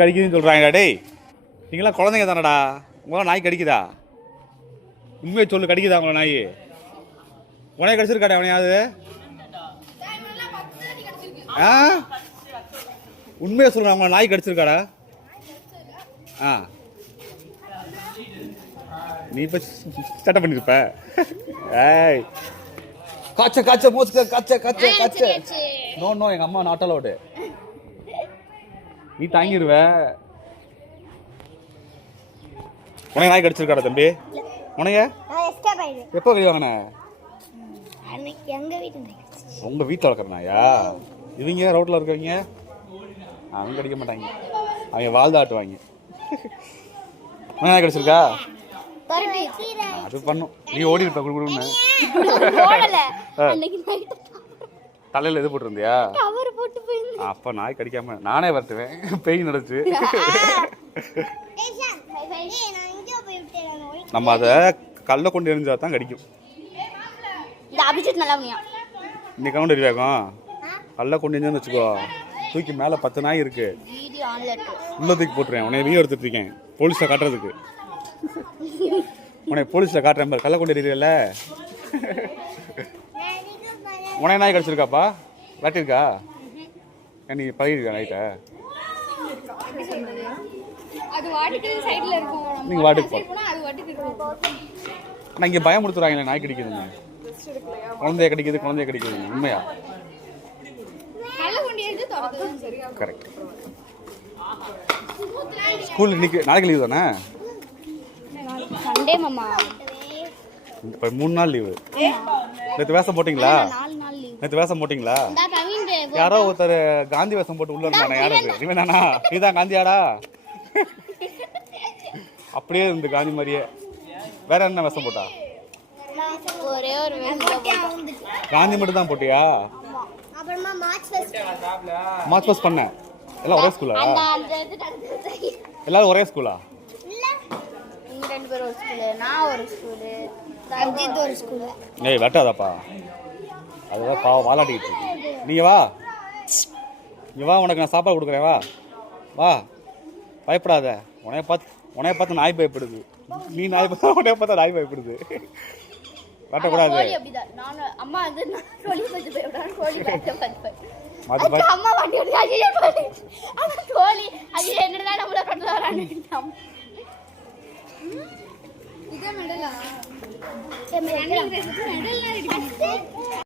கடிக்குதுன்னு சொல்கிறாங்கடா. டேய் நீங்களாம் குழந்தைங்க தானடா, உங்களாம் நாய் கடிக்குதா? உண்மையை சொல்லு, கடிக்குதா உங்களை நாய்? உனைய கடிச்சிருக்காடா அவனையாவது? ஆ உண்மையை சொல்லுங்க, அவங்கள நாய் கடிச்சிருக்காடா? ஆ நீ இப்போ சட்டை பண்ணியிருப்ப. ஏய் காய்ச்ச காய்ச்ச மோஸ்க காய்ச்ச காய்ச்ச காய்ச்ச. நோ நோ, எங்கள் அம்மா நாட் அலவுட். நீ தாங்கிடுவ. உனைய நாய் கடிச்சிருக்காடா தம்பி? உனைய எப்போ வெளியே வாங்கின? உங்கள் வீட்டில் வளர்க்குற நாயா? இவங்க ரோட்டில் இருக்கவங்க அவங்க கடிக்க மாட்டாங்க, அவங்க வாழ்ந்தாட்டுவாங்க. நாய் கடிச்சிருக்கா? அது பண்ணும். நீ ஓடி இருப்ப குடுக்குன்னு. தலையில் எது போட்டிருந்தியா? அப்போ நாய் கடிக்காம நானே வரட்டுவேன். பெய் நடச்சு. நம்ம அதை கல்ல கொண்டு எரிஞ்சா தான் கடிக்கும். இன்னைக்கு கவுண்ட் எரிவாக்கும். கல்ல கொண்டு எரிஞ்சான்னு வச்சுக்கோ, தூக்கி மேலே 10 நாய் இருக்கு, உள்ள தூக்கி போட்டுருவேன். உன்னை வீடியோ எடுத்துட்டு இருக்கேன் போலீஸில் காட்டுறதுக்கு. உன்னை போலீஸில் காட்டுறேன் பாரு, கல்ல கொண்டு எரியல. உனைய நாய் கடிச்சிருக்காப்பா? விளாட்டிருக்கா? நீ பழகிருக்கா நைட்டை? நீங்கள் வாட்டுக்கு போ. ஆனால் இங்கே பயமுடுத்துறாங்களே நாய் கடிக்குதுங்க. குழந்தைய கடிக்குது குழந்தைய கடிக்குதுங்க. உண்மையா? கரெக்ட். ஸ்கூல் இன்னைக்கு நாளைக்கு லீவு தானே? சண்டே மாமா. இப்போ 3 நாள் லீவு. நேற்று வேஷம் போட்டிங்களா? நேற்று வேஷம் போட்டிங்களா? யாரோ ஒருத்தர் காந்தி வேஷம் போட்டு உள்ள இருந்தானே, யாரு இவன் தானா? நீதான் காந்தியாடா? அப்படியே இருந்து காந்தி மாதிரியே. வேற என்ன வேஷம் போட்டா? ஒரே ஒரு காந்தி மட்டும் தான் போட்டியா? மார்ச் பாஸ் பண்ண எல்லாம் ஒரே ஸ்கூலா? எல்லாரும் ஒரே ஸ்கூலா? ரெண்டு பேரும் ஒரு ஸ்கூலு, நான் ஒரு ஸ்கூலு, ரஞ்சித் ஒரு ஸ்கூலு. ஏய் வெட்டாதாப்பா, அதுதான் பாவம் வாலாட்டிக்கிட்டு இருக்கு. நீங்கள் வா, நீ வா, உனக்கு நான் சாப்பாடு கொடுக்குறேன். வா வா, பயப்படாத. உனைய பார்த்து நாய் பயப்படுது. நீ நாய் பார்த்தா உனைய பார்த்தா நாய் பயப்படுது. வெட்டக்கூடாது. அம்மா வந்து கோழி பார்த்து பயப்படுறாங்க, கோழி பார்த்து அம்மா வண்டி